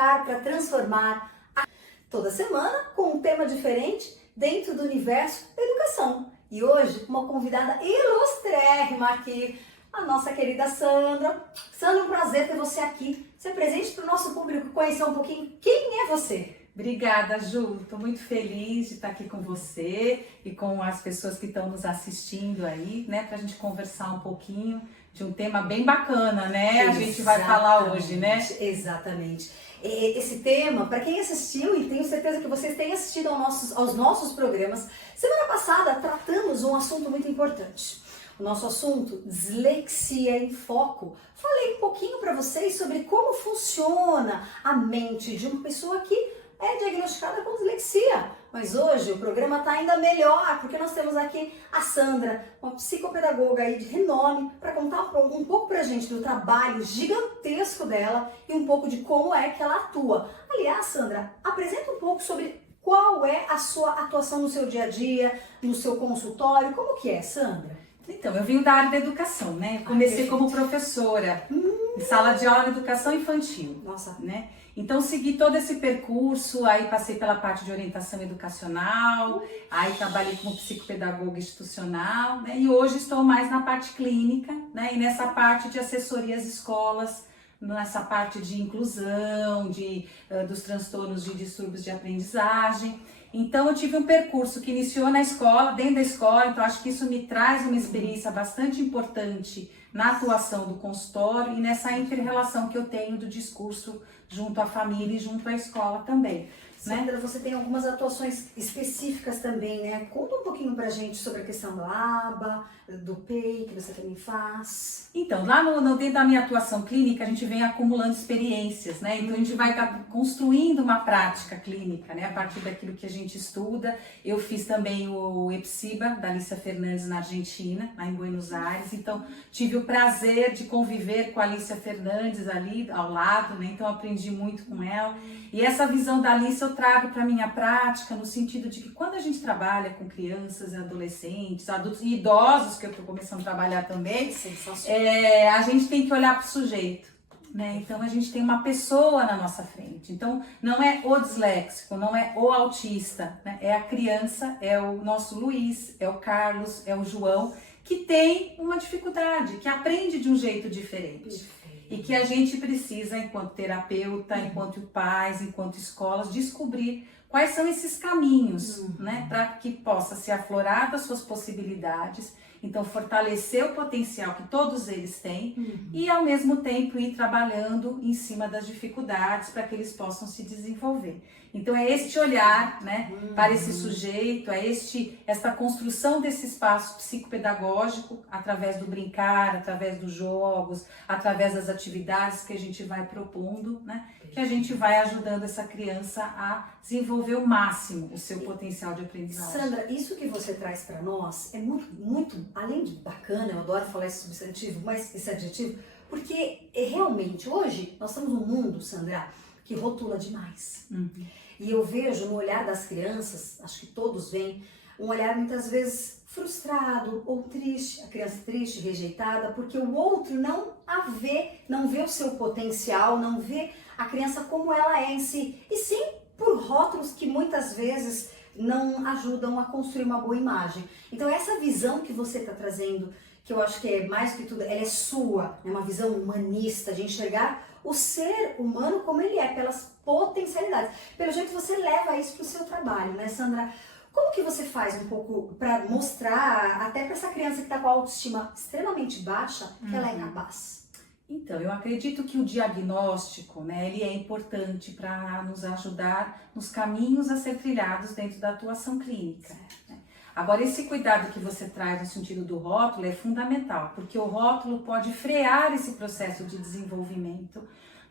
educar para transformar. Toda semana com um tema diferente dentro do universo da educação. E hoje, uma convidada ilustrérrima aqui, a nossa querida Sandra. Sandra, um prazer ter você aqui. Se presente para o nosso público conhecer um pouquinho quem é você. Obrigada, Ju. Estou muito feliz de estar aqui com você e com as pessoas que estão nos assistindo aí, né? Para a gente conversar um pouquinho de um tema bem bacana, né? A gente vai falar hoje, né? Exatamente. Esse tema, para quem assistiu, e tenho certeza que vocês têm assistido aos nossos programas, semana passada tratamos um assunto muito importante. O nosso assunto, dislexia em foco. Falei um pouquinho para vocês sobre como funciona a mente de uma pessoa que é diagnosticada com dislexia. Mas hoje o programa está ainda melhor, porque nós temos aqui a Sandra, uma psicopedagoga aí de renome, para contar um pouco pra gente do trabalho gigantesco dela e um pouco de como é que ela atua. Aliás, Sandra, apresenta um pouco sobre qual é a sua atuação no seu dia a dia, no seu consultório. Como que é, Sandra? Então, eu vim da área da educação, né? Comecei como professora em sala de aula de educação infantil. Nossa, né? Então, segui todo esse percurso, aí passei pela parte de orientação educacional, aí trabalhei como psicopedagoga institucional, né? E hoje estou mais na parte clínica, né? E nessa parte de assessoria às escolas, nessa parte de inclusão, dos transtornos de distúrbios de aprendizagem. Então, eu tive um percurso que iniciou na escola, dentro da escola, então acho que isso me traz uma experiência bastante importante na atuação do consultório e nessa inter-relação que eu tenho do discurso junto à família e junto à escola também. Sandra, você tem algumas atuações específicas também, né? Conta um pouquinho pra gente sobre a questão do ABA, do PEI, que você também faz. Então, lá dentro da minha atuação clínica, a gente vem acumulando experiências, né? Então, a gente vai construindo uma prática clínica, né? A partir daquilo que a gente estuda. Eu fiz também o EPSIBA, da Alicia Fernandes, na Argentina, lá em Buenos Aires. Então, tive o prazer de conviver com a Alicia Fernandes ali ao lado, né? Então, aprendi muito com ela. E essa visão da Alicia eu trago para minha prática, no sentido de que quando a gente trabalha com crianças, adolescentes, adultos e idosos, que eu estou começando a trabalhar também, a gente tem que olhar para o sujeito, né? Então a gente tem uma pessoa na nossa frente. Então não é o disléxico, não é o autista, né? É a criança, é o nosso Luiz, é o Carlos, é o João, que tem uma dificuldade, que aprende de um jeito diferente. E que a gente precisa, enquanto terapeuta, enquanto pais, enquanto escolas, descobrir quais são esses caminhos, né? Para que possa se aflorar das suas possibilidades, então fortalecer o potencial que todos eles têm e ao mesmo tempo ir trabalhando em cima das dificuldades para que eles possam se desenvolver. Então é este olhar, né, para esse sujeito, é esta construção desse espaço psicopedagógico através do brincar, através dos jogos, através das atividades que a gente vai propondo, né, que a gente vai ajudando essa criança a desenvolver o máximo o seu potencial de aprendizagem. Sandra, isso que você traz para nós é muito, além de bacana, eu adoro falar esse substantivo, mas esse adjetivo, porque realmente hoje nós estamos num mundo, Sandra, que rotula demais. E eu vejo no olhar das crianças, acho que todos veem, um olhar muitas vezes frustrado ou triste, a criança triste, rejeitada, porque o outro não vê o seu potencial, não vê a criança como ela é em si, e sim por rótulos que muitas vezes não ajudam a construir uma boa imagem. Então essa visão que você está trazendo, que eu acho que é mais do que tudo, ela é sua, é uma visão humanista, de enxergar o ser humano como ele é, pelas potencialidades. Pelo jeito você leva isso para o seu trabalho, né, Sandra? Como que você faz um pouco para mostrar, até para essa criança que está com a autoestima extremamente baixa, que ela é capaz? Então, eu acredito que o diagnóstico, né, ele é importante para nos ajudar nos caminhos a ser trilhados dentro da atuação clínica. Né? Agora, esse cuidado que você traz no sentido do rótulo é fundamental, porque o rótulo pode frear esse processo de desenvolvimento,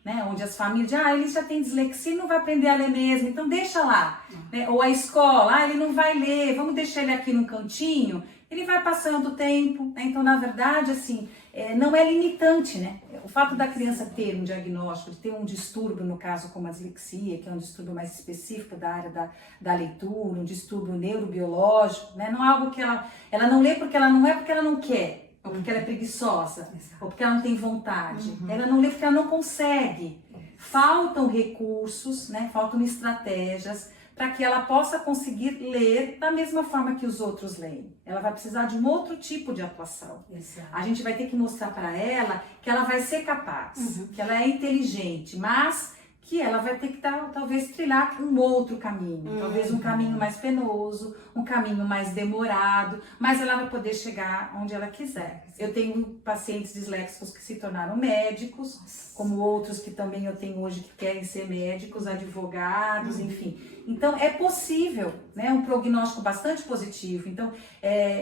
né, onde as famílias dizem, ele já tem dislexia, não vai aprender a ler mesmo, então deixa lá. Né? Ou a escola, ele não vai ler, vamos deixar ele aqui no cantinho, ele vai passando o tempo, né? Então, na verdade, assim, não é limitante, né? O fato da criança ter um diagnóstico, de ter um distúrbio, no caso como a dislexia, que é um distúrbio mais específico da área da leitura, um distúrbio neurobiológico, né? Não é algo que ela não lê porque ela não quer, ou porque ela é preguiçosa, ou porque ela não tem vontade. Ela não lê porque ela não consegue. faltam recursos, né? Faltam estratégias para que ela possa conseguir ler da mesma forma que os outros leem. Ela vai precisar de um outro tipo de atuação. Exato. A gente vai ter que mostrar para ela que ela vai ser capaz, que ela é inteligente, mas que ela vai ter que talvez trilhar um outro caminho, talvez um caminho mais penoso, um caminho mais demorado, mas ela vai poder chegar onde ela quiser. Eu tenho pacientes disléxicos que se tornaram médicos, como outros que também eu tenho hoje que querem ser médicos, advogados, enfim. Então é possível, né? Um prognóstico bastante positivo. Então,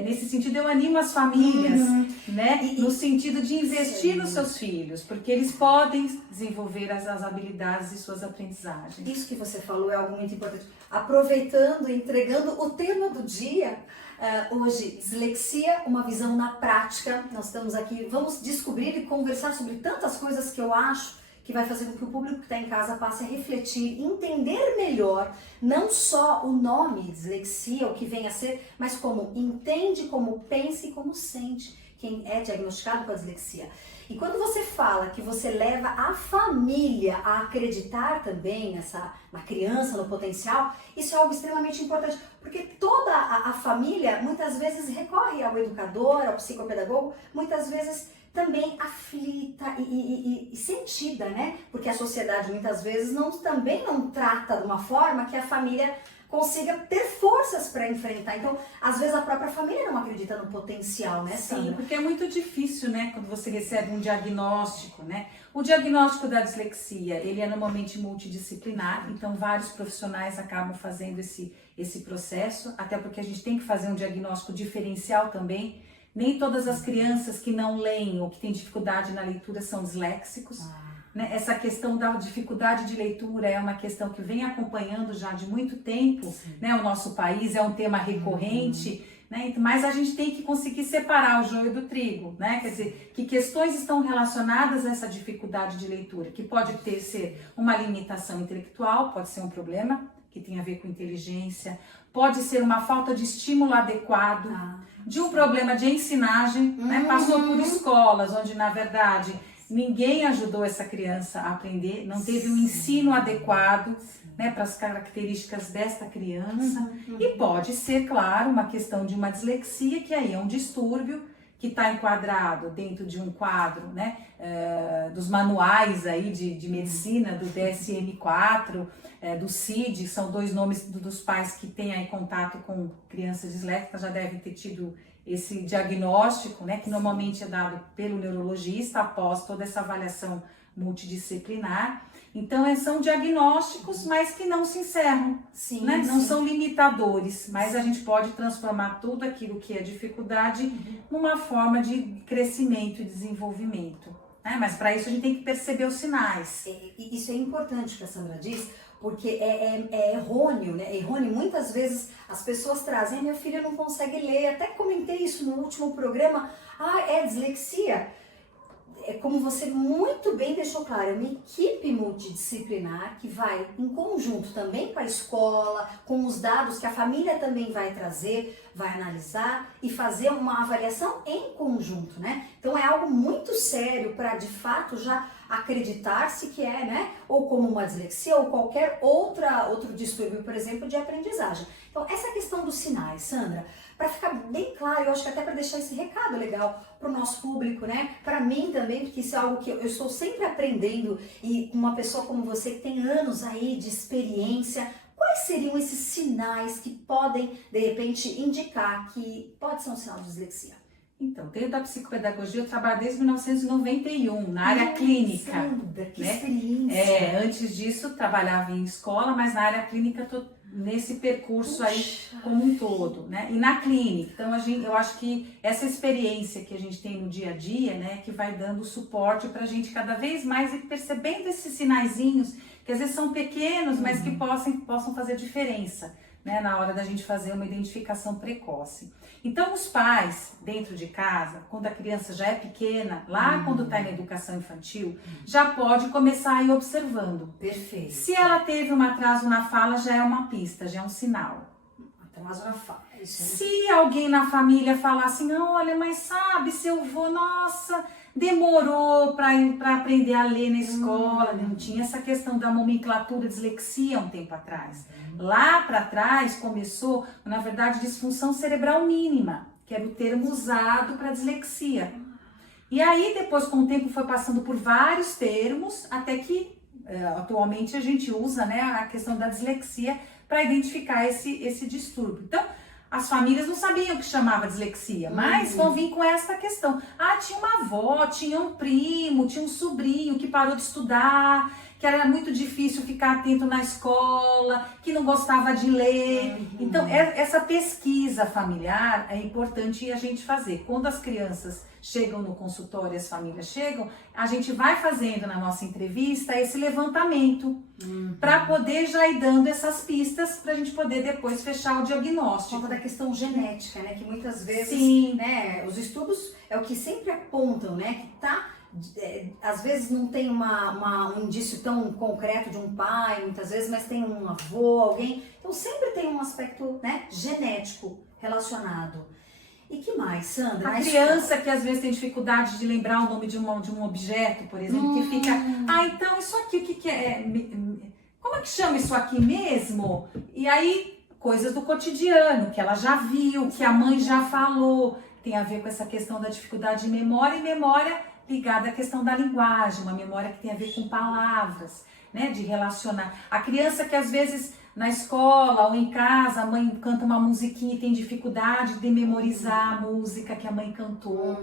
nesse sentido, eu animo as famílias, né? No sentido de investir nos seus filhos, porque eles podem desenvolver as habilidades e suas aprendizagens. Isso que você falou é algo muito importante. Aproveitando, entregando o tema do dia, hoje, dislexia, uma visão na prática. Nós estamos aqui, vamos descobrir e conversar sobre tantas coisas que eu acho que vai fazer com que o público que está em casa passe a refletir, entender melhor, não só o nome dislexia, o que vem a ser, mas como entende, como pensa e como sente quem é diagnosticado com a dislexia. E quando você fala que você leva a família a acreditar também na criança, no potencial, isso é algo extremamente importante, porque toda a família muitas vezes recorre ao educador, ao psicopedagogo, muitas vezes também aflita e sentida, né? Porque a sociedade muitas vezes também não trata de uma forma que a família consiga ter forças para enfrentar. Então, às vezes a própria família não acredita no potencial, né, Sandra? Sim, porque é muito difícil, né, quando você recebe um diagnóstico, né? O diagnóstico da dislexia, ele é normalmente multidisciplinar, então vários profissionais acabam fazendo esse processo, até porque a gente tem que fazer um diagnóstico diferencial também. Nem todas as crianças que não leem ou que têm dificuldade na leitura são disléxicos. Né? Essa questão da dificuldade de leitura é uma questão que vem acompanhando já de muito tempo, né? O nosso país, é um tema recorrente, né? Mas a gente tem que conseguir separar o joio do trigo, né? Quer dizer, que questões estão relacionadas a essa dificuldade de leitura, que pode ser uma limitação intelectual, pode ser um problema que tem a ver com inteligência, pode ser uma falta de estímulo adequado, de um problema de ensinagem, né? Passou por escolas onde, na verdade, ninguém ajudou essa criança a aprender, não teve um ensino adequado, né, para as características desta criança. E pode ser, claro, uma questão de uma dislexia, que aí é um distúrbio que está enquadrado dentro de um quadro, né, dos manuais aí de medicina, do DSM-4, do CID, são dois nomes dos pais que têm aí contato com crianças disléxicas, já devem ter tido esse diagnóstico, né, que normalmente é dado pelo neurologista após toda essa avaliação multidisciplinar. Então, são diagnósticos, mas que não se encerram, né? Não são limitadores, mas a gente pode transformar tudo aquilo que é dificuldade numa forma de crescimento e desenvolvimento, né? Mas para isso a gente tem que perceber os sinais. Isso é importante o que a Sandra diz, porque é errôneo, né? É errôneo. Muitas vezes as pessoas trazem, minha filha não consegue ler, até comentei isso no último programa, é dislexia. Como você muito bem deixou claro, é uma equipe multidisciplinar que vai em conjunto também com a escola, com os dados que a família também vai trazer, vai analisar e fazer uma avaliação em conjunto, né? Então é algo muito sério para de fato já acreditar-se que é, né? Ou como uma dislexia ou qualquer outro distúrbio, por exemplo, de aprendizagem. Então essa questão dos sinais, Sandra, para ficar bem claro, eu acho que até para deixar esse recado legal para o nosso público, né? Para mim também, porque isso é algo que eu estou sempre aprendendo e uma pessoa como você que tem anos aí de experiência, quais seriam esses sinais que podem, de repente, indicar que pode ser um sinal de dislexia? Então, dentro da psicopedagogia, eu trabalho desde 1991, na área clínica. Sandra, que né? experiência! Antes disso, trabalhava em escola, mas na área clínica estou nesse percurso aí como um todo, né? E na clínica. Então, eu acho que essa experiência que a gente tem no dia a dia, né, que vai dando suporte para a gente cada vez mais ir percebendo esses sinaizinhos, que às vezes são pequenos, mas que possam fazer diferença, né, na hora da gente fazer uma identificação precoce. Então, os pais, dentro de casa, quando a criança já é pequena, lá quando está na educação infantil, já pode começar a ir observando. Perfeito. Se ela teve um atraso na fala, já é uma pista, já é um sinal. Atraso na fala. Se alguém na família falar assim, olha, mas sabe, seu avô, nossa, demorou para aprender a ler na escola, não tinha essa questão da nomenclatura dislexia um tempo atrás. Lá para trás começou, na verdade, disfunção cerebral mínima, que era o termo usado para dislexia. E aí depois, com o tempo, foi passando por vários termos, até que atualmente a gente usa, né, a questão da dislexia para identificar esse distúrbio. Então, as famílias não sabiam o que chamava dislexia, mas vão vir com essa questão. Ah, tinha uma avó, tinha um primo, tinha um sobrinho que parou de estudar, que era muito difícil ficar atento na escola, que não gostava de ler. Então, essa pesquisa familiar é importante a gente fazer. Quando as crianças chegam no consultório, as famílias chegam, a gente vai fazendo na nossa entrevista esse levantamento para poder já ir dando essas pistas para a gente poder depois fechar o diagnóstico. Por conta da questão genética, né? Que muitas vezes, Sim. né, os estudos é o que sempre apontam, né? Que às vezes não tem um indício tão concreto de um pai, muitas vezes, mas tem um avô, alguém. Então sempre tem um aspecto, né, genético relacionado. E que mais, Sandra? A criança que às vezes tem dificuldade de lembrar o nome de um objeto, por exemplo, que fica, então isso aqui, o que é? Como é que chama isso aqui mesmo? E aí, coisas do cotidiano, que ela já viu, que a mãe já falou, tem a ver com essa questão da dificuldade de memória e memória ligada à questão da linguagem, uma memória que tem a ver com palavras, né, de relacionar. A criança que às vezes na escola ou em casa a mãe canta uma musiquinha e tem dificuldade de memorizar a música que a mãe cantou,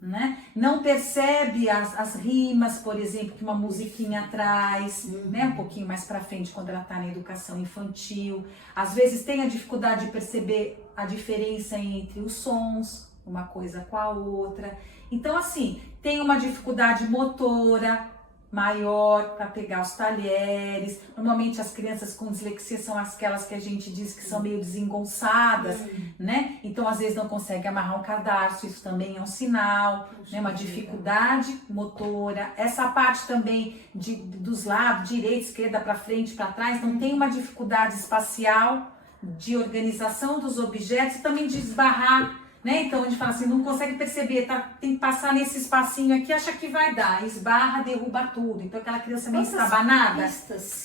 né? Não percebe as rimas, por exemplo, que uma musiquinha traz, né? Um pouquinho mais pra frente quando ela tá na educação infantil. Às vezes tem a dificuldade de perceber a diferença entre os sons, uma coisa com a outra. Então, assim, tem uma dificuldade motora maior para pegar os talheres. Normalmente as crianças com dislexia são aquelas que a gente diz que são meio desengonçadas, né? Então às vezes não consegue amarrar um cadarço, isso também é um sinal, né? Uma dificuldade motora. Essa parte também dos lados, direita, esquerda, para frente, para trás, não tem uma dificuldade espacial de organização dos objetos e também de esbarrar, né? Então a gente fala assim, não consegue perceber, tem que passar nesse espacinho aqui, acha que vai dar, esbarra, derruba tudo. Então aquela criança meio estabanada,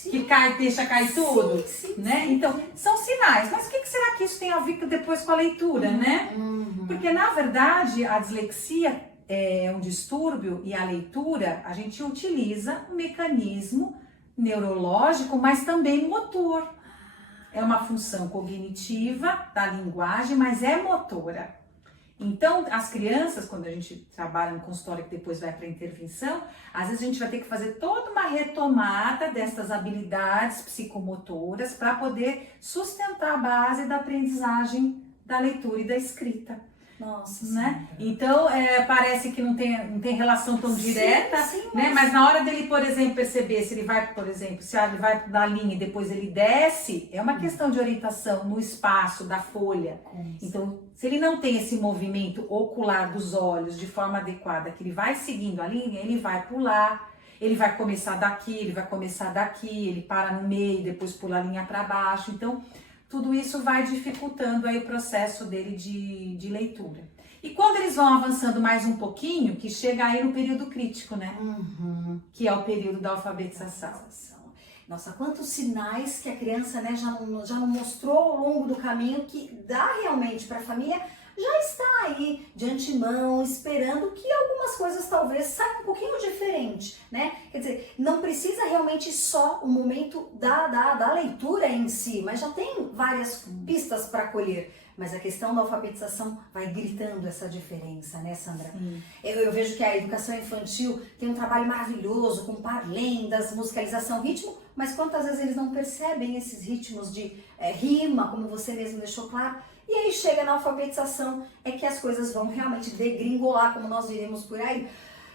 que cai, deixa cair tudo, né? Então são sinais, mas o que será que isso tem a ver depois com a leitura, né? Porque na verdade a dislexia é um distúrbio e a leitura a gente utiliza um mecanismo neurológico, mas também motor. É uma função cognitiva da linguagem, mas é motora. Então, as crianças, quando a gente trabalha no consultório que depois vai para a intervenção, às vezes a gente vai ter que fazer toda uma retomada dessas habilidades psicomotoras para poder sustentar a base da aprendizagem da leitura e da escrita. Nossa, né? Então, parece que não tem relação tão direta, né? Mas na hora dele, por exemplo, perceber se ele vai, por exemplo, se ele vai na linha e depois ele desce, é uma questão de orientação no espaço da folha. Então, se ele não tem esse movimento ocular dos olhos de forma adequada, que ele vai seguindo a linha, ele vai pular, ele vai começar daqui, ele vai começar daqui, ele para no meio, depois pula a linha para baixo. Então, tudo isso vai dificultando aí o processo dele de leitura. E quando eles vão avançando mais um pouquinho, que chega aí no período crítico, né? Que é o período da alfabetização. Nossa, quantos sinais que a criança, né, já não mostrou ao longo do caminho que dá realmente para a família, já está aí de antemão, esperando que algumas coisas talvez saiam um pouquinho diferente, né? Quer dizer, não precisa realmente só o momento da leitura em si, mas já tem várias pistas para colher. Mas a questão da alfabetização vai gritando essa diferença, né, Sandra? Eu vejo que a educação infantil tem um trabalho maravilhoso com parlendas, musicalização, ritmo, mas quantas vezes eles não percebem esses ritmos de rima, como você mesmo deixou claro. E aí chega na alfabetização, é que as coisas vão realmente degringolar, como nós diremos por aí.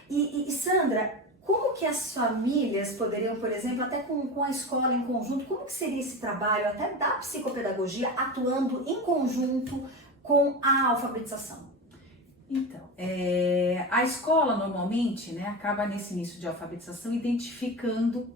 E Sandra, como que as famílias poderiam, por exemplo, até com a escola em conjunto, como que seria esse trabalho até da psicopedagogia atuando em conjunto com a alfabetização? Então, a escola normalmente, né, acaba nesse início de alfabetização identificando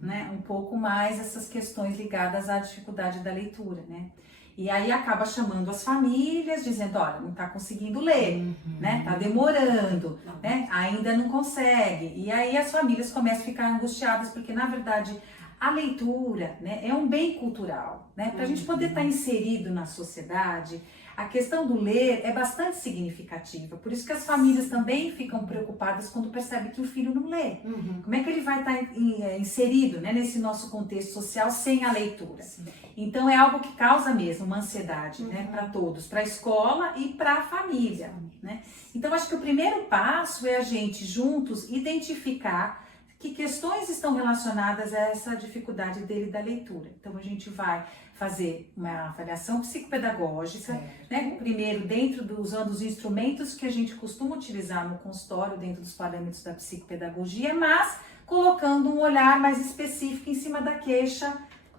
né, um pouco mais essas questões ligadas à dificuldade da leitura, né? E aí acaba chamando as famílias, dizendo, olha, não está conseguindo ler, né? Está demorando, né? Ainda não consegue. E aí as famílias começam a ficar angustiadas, porque na verdade a leitura, né, é um bem cultural, né? Para a gente poder estar inserido na sociedade, a questão do ler é bastante significativa. Por isso que as famílias também ficam preocupadas quando percebem que o filho não lê. Como é que ele vai estar inserido, né, nesse nosso contexto social sem a leitura? Então é algo que causa mesmo uma ansiedade, né, para todos, para a escola e para a família, né? Então acho que o primeiro passo é a gente juntos identificar que questões estão relacionadas a essa dificuldade dele da leitura. Então a gente vai fazer uma avaliação psicopedagógica, né? Primeiro usando os instrumentos que a gente costuma utilizar no consultório dentro dos parâmetros da psicopedagogia, mas colocando um olhar mais específico em cima da queixa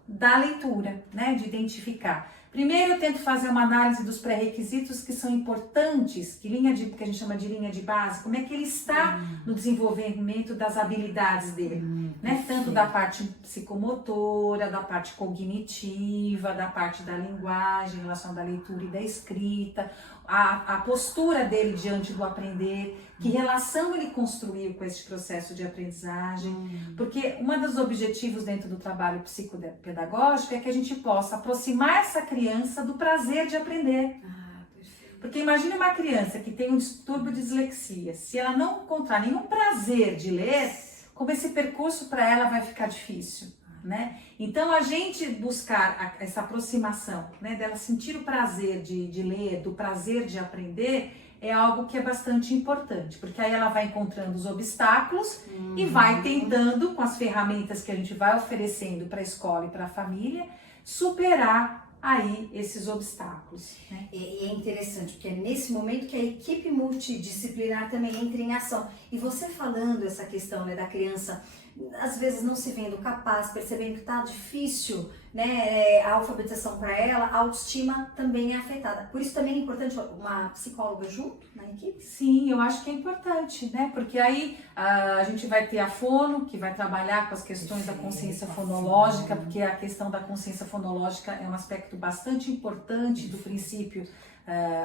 da leitura, né? De identificar. Primeiro eu tento fazer uma análise dos pré-requisitos que são importantes, que a gente chama de linha de base, como é que ele está no desenvolvimento das habilidades dele, né? Tanto da parte psicomotora, da parte cognitiva, da parte da linguagem, em relação da leitura e da escrita, a postura dele diante do aprender, que relação ele construiu com esse processo de aprendizagem, porque um dos objetivos dentro do trabalho psicopedagógico é que a gente possa aproximar essa criança do prazer de aprender. Porque imagine uma criança que tem um distúrbio de dislexia, se ela não encontrar nenhum prazer de ler, como esse percurso para ela vai ficar difícil, né? Então a gente buscar essa aproximação, né, dela sentir o prazer de ler, do prazer de aprender, é algo que é bastante importante, porque aí ela vai encontrando os obstáculos e vai tentando, com as ferramentas que a gente vai oferecendo para a escola e para a família, superar aí esses obstáculos, né? E é interessante, porque é nesse momento que a equipe multidisciplinar também entra em ação. E você falando essa questão, né, da criança, às vezes não se vendo capaz, percebendo que está difícil, né, a alfabetização para ela, a autoestima também é afetada. Por isso também é importante uma psicóloga junto na equipe? Sim, eu acho que é importante, né? Porque aí a gente vai ter a fono, que vai trabalhar com as questões da consciência fonológica, porque a questão da consciência fonológica é um aspecto bastante importante do princípio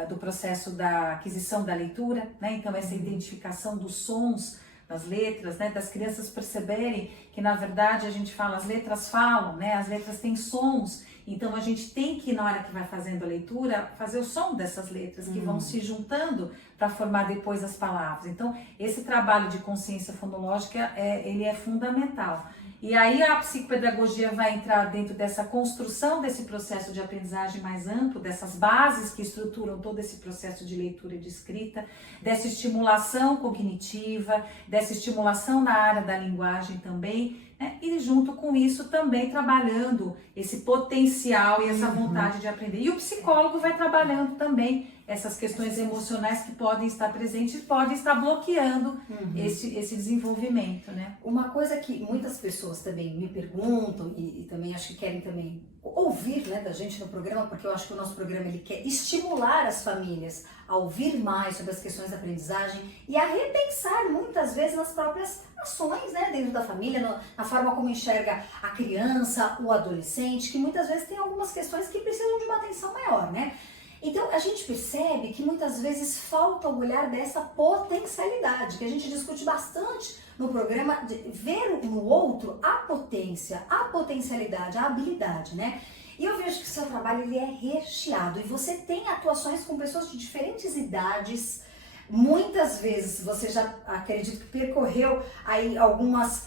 do processo da aquisição da leitura, né? Então essa identificação dos sons, das letras, né, das crianças perceberem que na verdade a gente fala, as letras falam, né, as letras têm sons, então a gente tem que, na hora que vai fazendo a leitura, fazer o som dessas letras que vão se juntando para formar depois as palavras. Então esse trabalho de consciência fonológica ele é fundamental. E aí a psicopedagogia vai entrar dentro dessa construção desse processo de aprendizagem mais amplo, dessas bases que estruturam todo esse processo de leitura e de escrita, dessa estimulação cognitiva, dessa estimulação na área da linguagem também, né? E junto com isso também trabalhando esse potencial e essa vontade de aprender. E o psicólogo vai trabalhando também essas questões emocionais que podem estar presentes e podem estar bloqueando esse desenvolvimento, né? Uma coisa que muitas pessoas também me perguntam e também acho que querem também ouvir, né, da gente no programa, porque eu acho que o nosso programa ele quer estimular as famílias a ouvir mais sobre as questões da aprendizagem e a repensar muitas vezes nas próprias ações, né, dentro da família, na forma como enxerga a criança, o adolescente, que muitas vezes tem algumas questões que precisam de uma atenção maior, né? Então a gente percebe que muitas vezes falta o olhar dessa potencialidade, que a gente discute bastante no programa, de ver no outro a potência, a potencialidade, a habilidade, né? E eu vejo que o seu trabalho ele é recheado e você tem atuações com pessoas de diferentes idades. Muitas vezes você já, acredito que percorreu aí algumas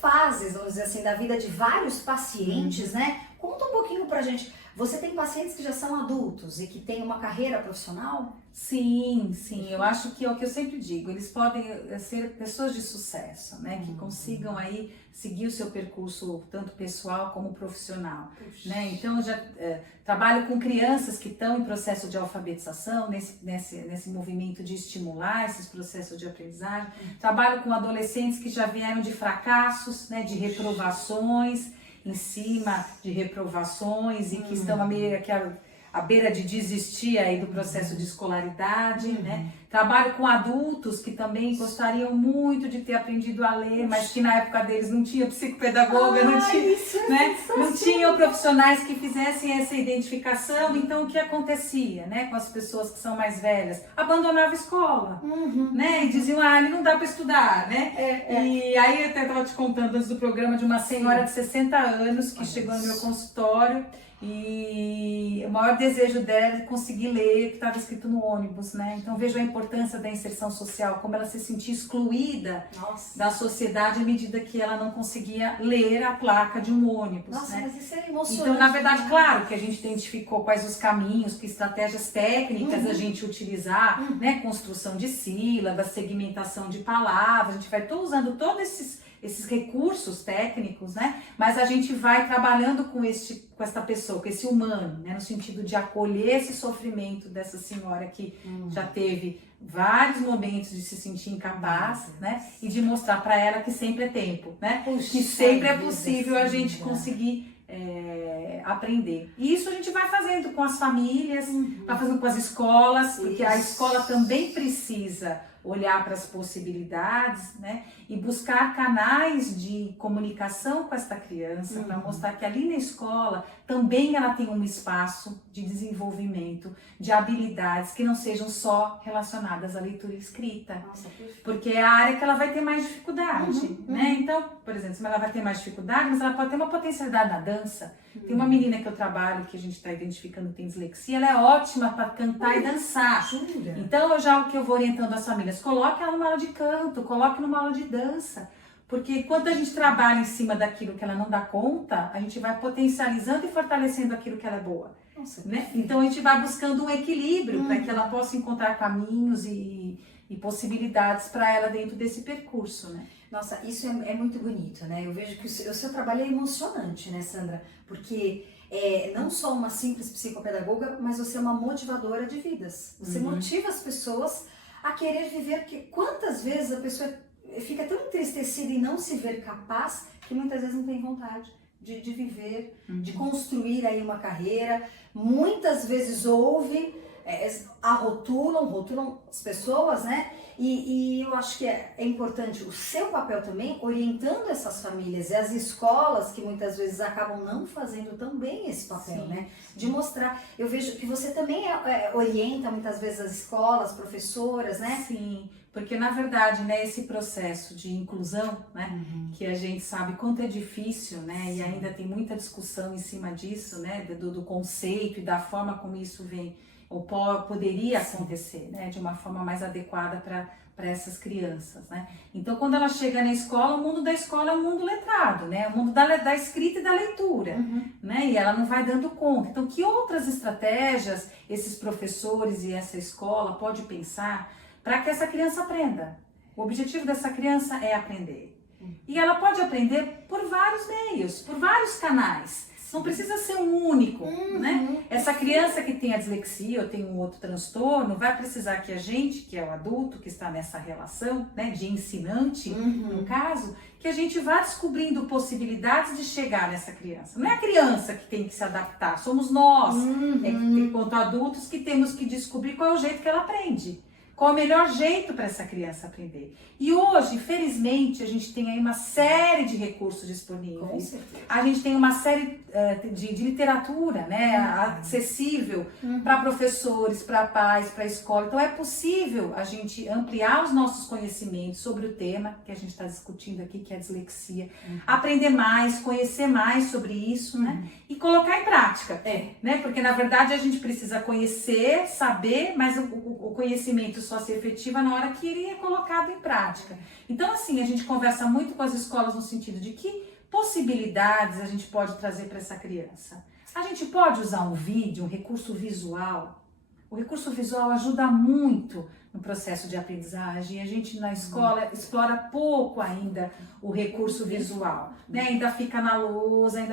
fases, vamos dizer assim, da vida de vários pacientes, né? Conta um pouquinho pra gente. Você tem pacientes que já são adultos e que têm uma carreira profissional? Sim, sim. Eu acho que é o que eu sempre digo. Eles podem ser pessoas de sucesso, né? Que consigam aí seguir o seu percurso tanto pessoal como profissional, né? Então eu já trabalho com crianças que estão em processo de alfabetização, nesse movimento de estimular esses processos de aprendizagem. Trabalho com adolescentes que já vieram de fracassos, né? De reprovações, em cima de reprovações e que estão à beira de desistir aí do processo de escolaridade, né? Trabalho com adultos que também gostariam muito de ter aprendido a ler, mas que na época deles não tinha psicopedagoga, não tinha, né? Não tinham profissionais que fizessem essa identificação. Então, o que acontecia, né, com as pessoas que são mais velhas? Abandonava a escola, né? E diziam, ele não dá para estudar, né? E aí, eu até estava te contando antes do programa de uma senhora de 60 anos que chegou no meu consultório. E o maior desejo dela é conseguir ler o que estava escrito no ônibus, né? Então vejo a importância da inserção social, como ela se sentia excluída da sociedade à medida que ela não conseguia ler a placa de um ônibus. Nossa, né? Mas isso é emocionante. Então, na verdade, claro que a gente identificou quais os caminhos, que estratégias técnicas a gente utilizar, né? Construção de sílabas, segmentação de palavras, a gente vai usando todos esses recursos técnicos, né? Mas a gente vai trabalhando com essa pessoa, com esse humano, né? No sentido de acolher esse sofrimento dessa senhora que já teve vários momentos de se sentir incapaz, né? E de mostrar para ela que sempre é tempo, né? Que sempre é possível a gente conseguir aprender. E isso a gente vai fazendo com as famílias, vai fazendo com as escolas, porque a escola também precisa olhar para as possibilidades, né? E buscar canais de comunicação com esta criança, para mostrar que ali na escola também ela tem um espaço de desenvolvimento, de habilidades que não sejam só relacionadas à leitura e escrita. Nossa, porque é a área que ela vai ter mais dificuldade, né? Então, por exemplo, se ela vai ter mais dificuldade, mas ela pode ter uma potencialidade na dança. Tem uma menina que eu trabalho, que a gente está identificando que tem dislexia, ela é ótima para cantar e dançar. Então, o que eu vou orientando as famílias, coloque ela numa aula de canto, coloque numa aula de dança. Porque quando a gente trabalha em cima daquilo que ela não dá conta, a gente vai potencializando e fortalecendo aquilo que ela é boa. Né? Então, a gente vai buscando um equilíbrio para que ela possa encontrar caminhos e possibilidades para ela dentro desse percurso, né? Nossa, isso é muito bonito, né? Eu vejo que o seu trabalho é emocionante, né, Sandra? Porque não só uma simples psicopedagoga, mas você é uma motivadora de vidas. Você motiva as pessoas a querer viver, porque quantas vezes a pessoa fica tão entristecida e não se ver capaz, que muitas vezes não tem vontade de viver, de construir aí uma carreira. Muitas vezes rotulam as pessoas, né? E eu acho que é importante o seu papel também, orientando essas famílias e as escolas que muitas vezes acabam não fazendo tão bem esse papel, né? De mostrar. Eu vejo que você também orienta muitas vezes as escolas, professoras, né? Sim, porque na verdade, né, esse processo de inclusão, né, que a gente sabe quanto é difícil, né, e ainda tem muita discussão em cima disso, né, do conceito e da forma como isso vem ou poderia acontecer, né, de uma forma mais adequada para essas crianças, né. Então, quando ela chega na escola, o mundo da escola é um mundo letrado, né, o mundo da escrita e da leitura, né, e ela não vai dando conta. Então, que outras estratégias esses professores e essa escola pode pensar para que essa criança aprenda? O objetivo dessa criança é aprender. E ela pode aprender por vários meios, por vários canais. Não precisa ser um único, né? Essa criança que tem a dislexia ou tem um outro transtorno vai precisar que a gente, que é o adulto que está nessa relação, né, de ensinante, no caso, que a gente vá descobrindo possibilidades de chegar nessa criança. Não é a criança que tem que se adaptar, somos nós, enquanto adultos, que temos que descobrir qual é o jeito que ela aprende. Qual é o melhor jeito para essa criança aprender? E hoje, felizmente, a gente tem aí uma série de recursos disponíveis. Com certeza. A gente tem uma série de literatura, né, acessível para professores, para pais, para escola. Então é possível a gente ampliar os nossos conhecimentos sobre o tema que a gente está discutindo aqui, que é a dislexia. Aprender mais, conhecer mais sobre isso, né? E colocar em prática. Né? Porque na verdade a gente precisa conhecer, saber, mas o conhecimento só se efetiva na hora que ele é colocado em prática. Então, assim, a gente conversa muito com as escolas no sentido de que possibilidades a gente pode trazer para essa criança. A gente pode usar um vídeo, um recurso visual. O recurso visual ajuda muito no processo de aprendizagem. A gente na escola explora pouco ainda o recurso visual, né? Ainda fica na lousa,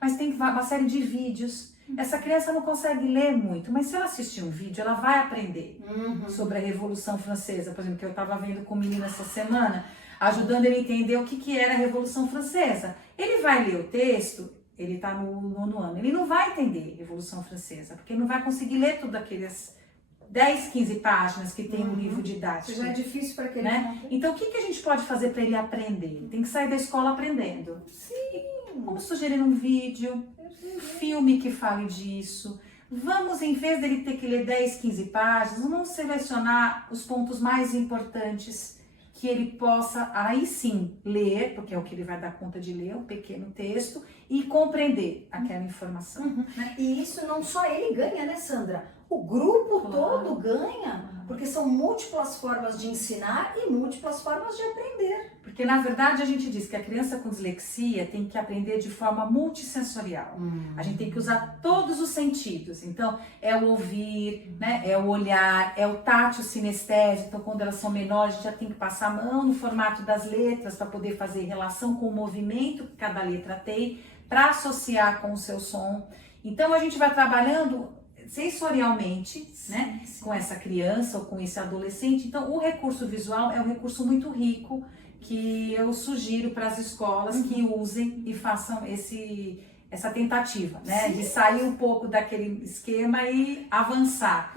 mas tem uma série de vídeos. Essa criança não consegue ler muito, mas se ela assistir um vídeo, ela vai aprender sobre a Revolução Francesa, por exemplo, que eu estava vendo com o menino essa semana, ajudando ele a entender o que era a Revolução Francesa. Ele vai ler o texto ele está no 9º ano, ele não vai entender Revolução Francesa, porque ele não vai conseguir ler tudo aqueles 10, 15 páginas que tem no livro didático. Isso já é difícil para aquele, né? Então, o que a gente pode fazer para ele aprender? Ele tem que sair da escola aprendendo. Sim. Vamos sugerir um vídeo, um filme que fale disso. Vamos, em vez dele ter que ler 10, 15 páginas, vamos selecionar os pontos mais importantes que ele possa, aí sim, ler, porque é o que ele vai dar conta de ler, um pequeno texto, e compreender aquela informação. Né? E isso não só ele ganha, né, Sandra? O grupo todo ganha, porque são múltiplas formas de ensinar e múltiplas formas de aprender. Porque, na verdade, a gente diz que a criança com dislexia tem que aprender de forma multissensorial. A gente tem que usar todos os sentidos. Então, é o ouvir, né? É o olhar, é o tátil sinestésico. Então, quando elas são menores, a gente já tem que passar a mão no formato das letras para poder fazer relação com o movimento que cada letra tem, para associar com o seu som. Então, a gente vai trabalhando sensorialmente, né, com essa criança ou com esse adolescente. Então, o recurso visual é um recurso muito rico que eu sugiro para as escolas que usem e façam essa tentativa, né, de sair um pouco daquele esquema e avançar.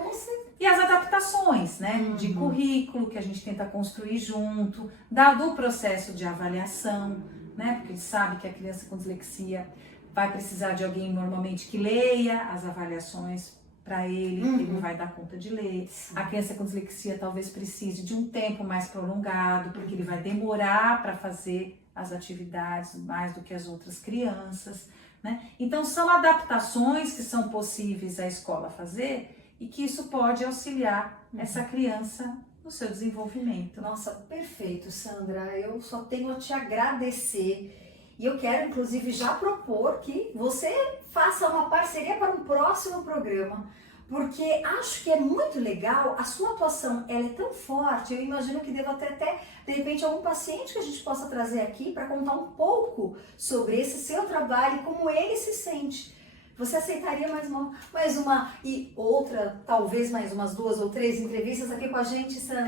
E as adaptações, né, de currículo que a gente tenta construir junto, do processo de avaliação, né, porque a gente sabe que a criança com dislexia vai precisar de alguém normalmente que leia as avaliações para ele, ele não vai dar conta de ler. A criança com dislexia talvez precise de um tempo mais prolongado, porque ele vai demorar para fazer as atividades mais do que as outras crianças, né? Então são adaptações que são possíveis a escola fazer e que isso pode auxiliar essa criança no seu desenvolvimento. Nossa, perfeito, Sandra. Eu só tenho a te agradecer. E eu quero, inclusive, já propor que você faça uma parceria para um próximo programa, porque acho que é muito legal, a sua atuação ela é tão forte, eu imagino que deva ter até, de repente, algum paciente que a gente possa trazer aqui para contar um pouco sobre esse seu trabalho e como ele se sente. Você aceitaria mais uma e outra, talvez mais umas 2 ou 3 entrevistas aqui com a gente, Sandra?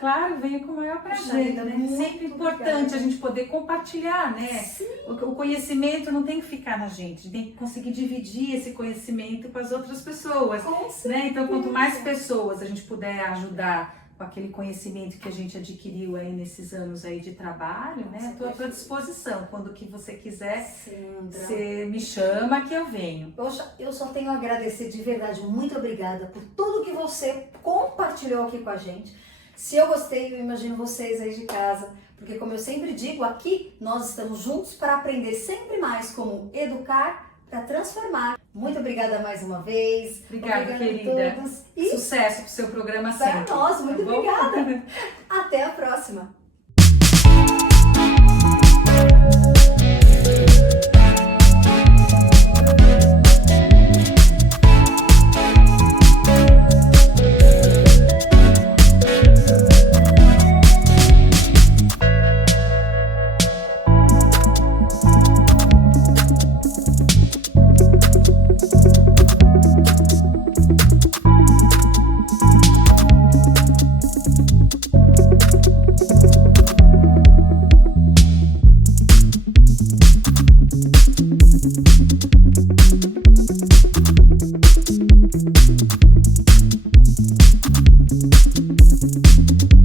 Claro, venho com o maior prazer, né? Sempre importante a gente poder compartilhar, né? O conhecimento não tem que ficar na gente, tem que conseguir dividir esse conhecimento com as outras pessoas, né? Então, quanto mais pessoas a gente puder ajudar com aquele conhecimento que a gente adquiriu aí nesses anos aí de trabalho, né? Estou à tua disposição. Quando que você quiser, você me chama que eu venho. Poxa, eu só tenho a agradecer de verdade. Muito obrigada por tudo que você compartilhou aqui com a gente. Se eu gostei, eu imagino vocês aí de casa. Porque como eu sempre digo, aqui nós estamos juntos para aprender sempre mais como educar para transformar. Muito obrigada mais uma vez. Obrigada, querida. A todos. E sucesso pro seu programa sempre. Para nós, muito obrigada. Até a próxima. Thank you.